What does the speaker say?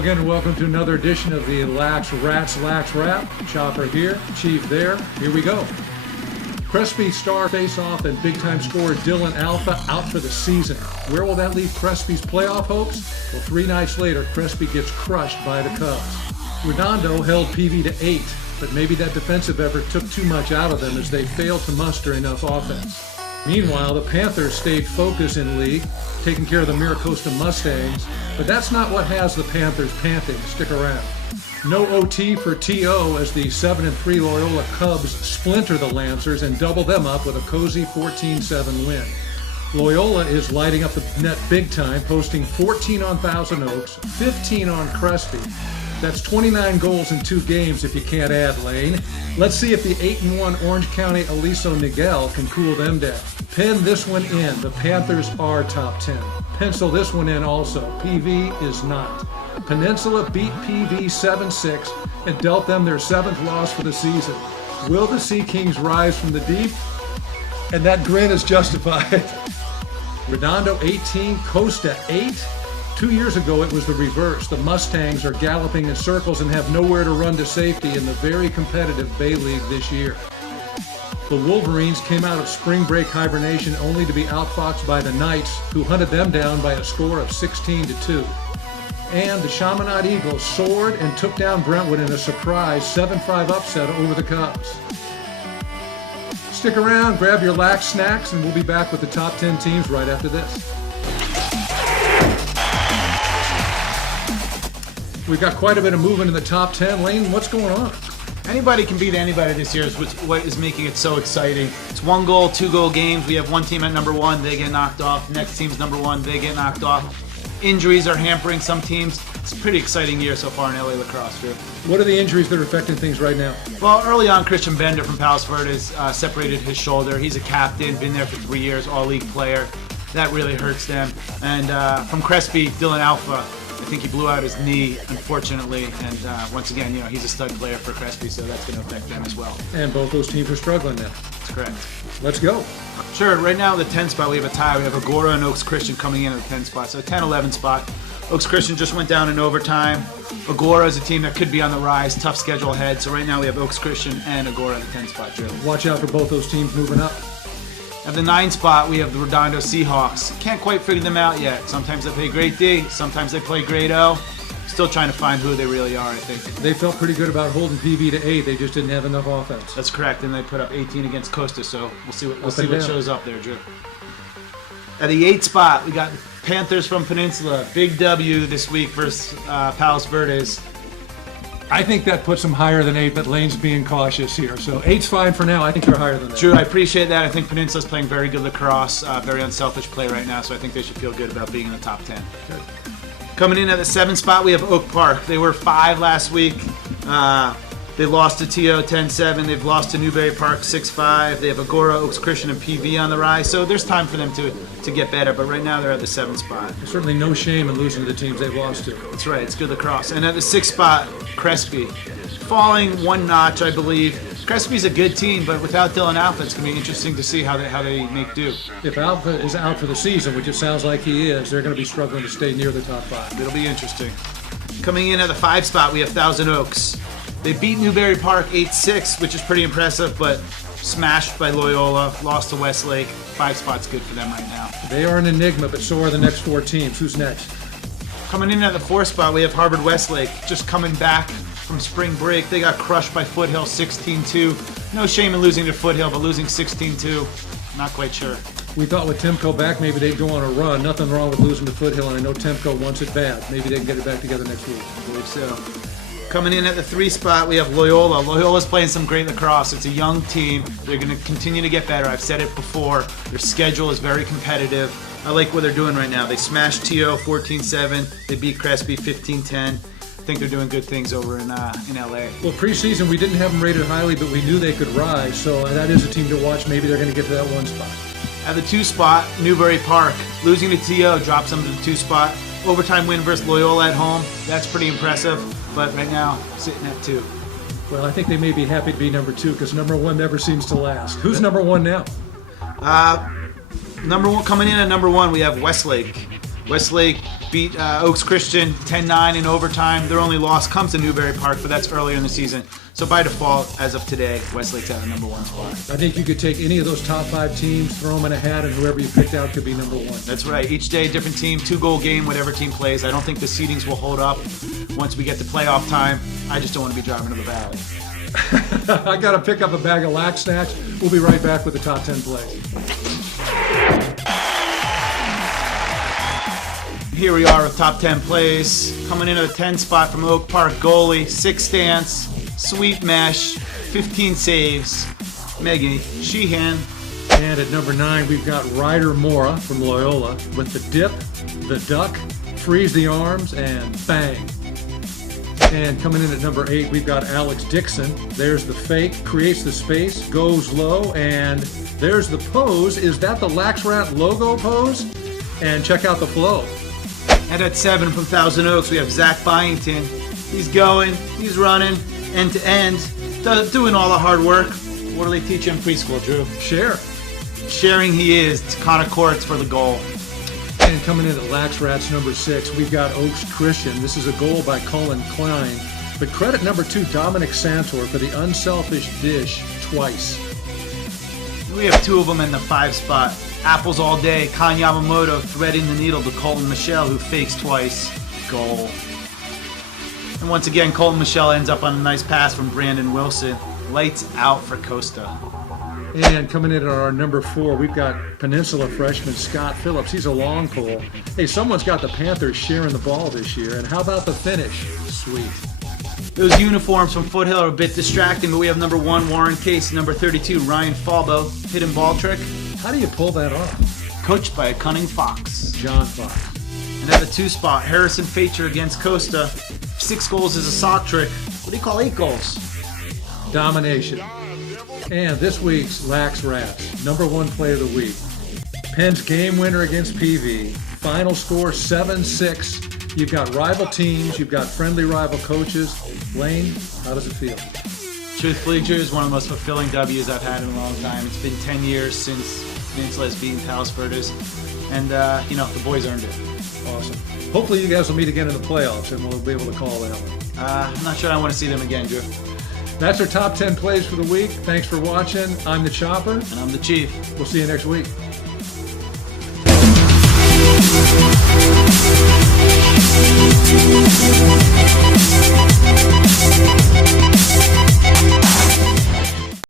again and welcome to another edition of the Lax Rats Lax Rap. Chopper here, Chief there. Here we go. Crespi star face-off and big-time scorer Dylan Alpha out for the season. Where will that leave Crespi's playoff hopes? Well, 3 nights later, Crespi gets crushed by the Cubs. Redondo held PV to 8, but maybe that defensive effort took too much out of them as they failed to muster enough offense. Meanwhile, the Panthers stayed focused in league, taking care of the Miracosta Mustangs, but that's not what has the Panthers panting. Stick around. No OT for TO as the 7-3 Loyola Cubs splinter the Lancers and double them up with a cozy 14-7 win. Loyola is lighting up the net big time, posting 14 on Thousand Oaks, 15 on Crespi. That's 29 goals in 2 games if you can't add, Lane. Let's see if the 8-1 Orange County Aliso Niguel can cool them down. Pin this one in. The Panthers are top 10. Pencil this one in also. PV is not. Peninsula beat PV 7-6 and dealt them their 7th loss for the season. Will the Sea Kings rise from the deep? And that grin is justified. Redondo 18, Costa 8. 2 years ago, it was the reverse. The Mustangs are galloping in circles and have nowhere to run to safety in the very competitive Bay League this year. The Wolverines came out of spring break hibernation only to be outfoxed by the Knights, who hunted them down by a score of 16-2. And the Chaminade Eagles soared and took down Brentwood in a surprise 7-5 upset over the Cubs. Stick around, grab your lax snacks, and we'll be back with the top 10 teams right after this. We've got quite a bit of movement in the top 10. Lane, what's going on? Anybody can beat anybody this year is what is making it so exciting. It's 1 goal, 2 goal games. We have one team at number 1, they get knocked off. Next team's number 1, they get knocked off. Injuries are hampering some teams. It's a pretty exciting year so far in LA lacrosse, Drew. What are the injuries that are affecting things right now? Well, early on, Christian Bender from Palos Verdes separated his shoulder. He's a captain, been there for 3 years, all-league player. That really hurts them. And from Crespi, Dylan Alpha, I think he blew out his knee, unfortunately, and once again, he's a stud player for Crespi, so that's going to affect them as well. And both those teams are struggling now. That's correct. Let's go. Sure, right now the 10 spot, we have a tie. We have Agora and Oaks Christian coming in at the 10 spot, so 10-11 spot. Oaks Christian just went down in overtime. Agora is a team that could be on the rise, tough schedule ahead, so right now we have Oaks Christian and Agora at the 10 spot, Drew. Watch out for both those teams moving up. At the 9 spot, we have the Redondo Seahawks. Can't quite figure them out yet. Sometimes they play grade D, sometimes they play grade O. Still trying to find who they really are, I think. They felt pretty good about holding PV to 8. They just didn't have enough offense. That's correct, and they put up 18 against Costa, so we'll see what shows up there, Drew. At the 8 spot, we got Panthers from Peninsula. Big W this week versus Palos Verdes. I think that puts them higher than 8, but Lane's being cautious here. So 8's fine for now. I think they're higher than that. Drew, I appreciate that. I think Peninsula's playing very good lacrosse, very unselfish play right now, so I think they should feel good about being in the top 10. Good. Coming in at the 7th spot, we have Oak Park. They were 5 last week. They lost to TO 10-7. They've lost to Newberry Park 6-5. They have Agora, Oaks Christian, and PV on the rise. So there's time for them to get better, but right now they're at the 7th spot. There's certainly no shame in losing to the teams they've lost to. That's right. It's good lacrosse. And at the 6th spot, Crespi. Falling 1 notch, I believe. Crespi's a good team, but without Dylan Alpha, it's going to be interesting to see how they make do. If Alpha is out for the season, which it sounds like he is, they're going to be struggling to stay near the top 5. It'll be interesting. Coming in at the 5 spot, we have Thousand Oaks. They beat Newberry Park 8-6, which is pretty impressive, but smashed by Loyola, lost to Westlake. 5 spots good for them right now. They are an enigma, but so are the next 4 teams. Who's next? Coming in at the 4th spot, we have Harvard Westlake, just coming back from spring break. They got crushed by Foothill 16-2. No shame in losing to Foothill, but losing 16-2, not quite sure. We thought with Timko back, maybe they'd go on a run. Nothing wrong with losing to Foothill, and I know Timko wants it bad. Maybe they can get it back together next week. I believe so. Coming in at the 3 spot, we have Loyola. Loyola's playing some great lacrosse. It's a young team. They're going to continue to get better. I've said it before. Their schedule is very competitive. I like what they're doing right now. They smashed TO 14-7. They beat Crespi 15-10. I think they're doing good things over in LA. Well, preseason, we didn't have them rated highly, but we knew they could rise. So that is a team to watch. Maybe they're going to get to that 1 spot. At the 2 spot, Newberry Park. Losing to TO drops them to the 2 spot. Overtime win versus Loyola at home. That's pretty impressive. But right now, sitting at 2. Well, I think they may be happy to be number 2 because number 1 never seems to last. Who's number 1 now? Number 1 coming in at number 1, we have Westlake. Westlake beat Oaks Christian 10-9 in overtime. Their only loss comes to Newbury Park, but that's earlier in the season. So by default, as of today, Westlake's at the number 1 spot. I think you could take any of those top 5 teams, throw them in a hat, and whoever you picked out could be number 1. That's right. Each day, different team, 2-goal game, whatever team plays. I don't think the seedings will hold up once we get to playoff time. I just don't want to be driving to the valley. I got to pick up a bag of lax snacks. We'll be right back with the top 10 plays. Here we are with top 10 plays. Coming into the 10 spot from Oak Park goalie, 6 stance, sweet mesh, 15 saves, Meggie Sheehan. And at number 9, we've got Ryder Mora from Loyola with the dip, the duck, freeze the arms, and bang. And coming in at number 8, we've got Alex Dixon. There's the fake, creates the space, goes low, and there's the pose. Is that the Lax Rat logo pose? And check out the flow. And at 7 from Thousand Oaks, we have Zach Byington. He's going, he's running, end to end, doing all the hard work. What do they teach you in preschool, Drew? Share. Sharing he is. Connor Courts for the goal. And coming in at Lax Rats number 6, we've got Oaks Christian. This is a goal by Colin Klein. But credit number 2, Dominic Santor for the unselfish dish twice. We have 2 of them in the 5 spot. Apples all day. Kan Yamamoto threading the needle to Colton Michelle, who fakes twice. Goal. And once again, Colton Michelle ends up on a nice pass from Brandon Wilson. Lights out for Costa. And coming in at our number 4, we've got Peninsula freshman Scott Phillips. He's a long pole. Hey, someone's got the Panthers sharing the ball this year. And how about the finish? Sweet. Those uniforms from Foothill are a bit distracting, but we have number 1, Warren Case, number 32, Ryan Falbo. Hidden ball trick. How do you pull that off? Coached by a cunning fox. John Fox. And at the 2 spot, Harrison Facher against Costa. 6 goals is a sock trick. What do you call 8 goals? Domination. And this week's Lax Rats, number 1 play of the week. Penn's game winner against PV. Final score 7-6. You've got rival teams. You've got friendly rival coaches. Lane, how does it feel? Truthfully, Drew, is one of the most fulfilling W's I've had in a long time. It's been 10 years since Peninsula has beaten Palos Verdes. And, the boys earned it. Awesome. Hopefully you guys will meet again in the playoffs and we'll be able to call that one. I'm not sure I want to see them again, Drew. That's our top 10 plays for the week. Thanks for watching. I'm the Chopper. And I'm the Chief. We'll see you next week.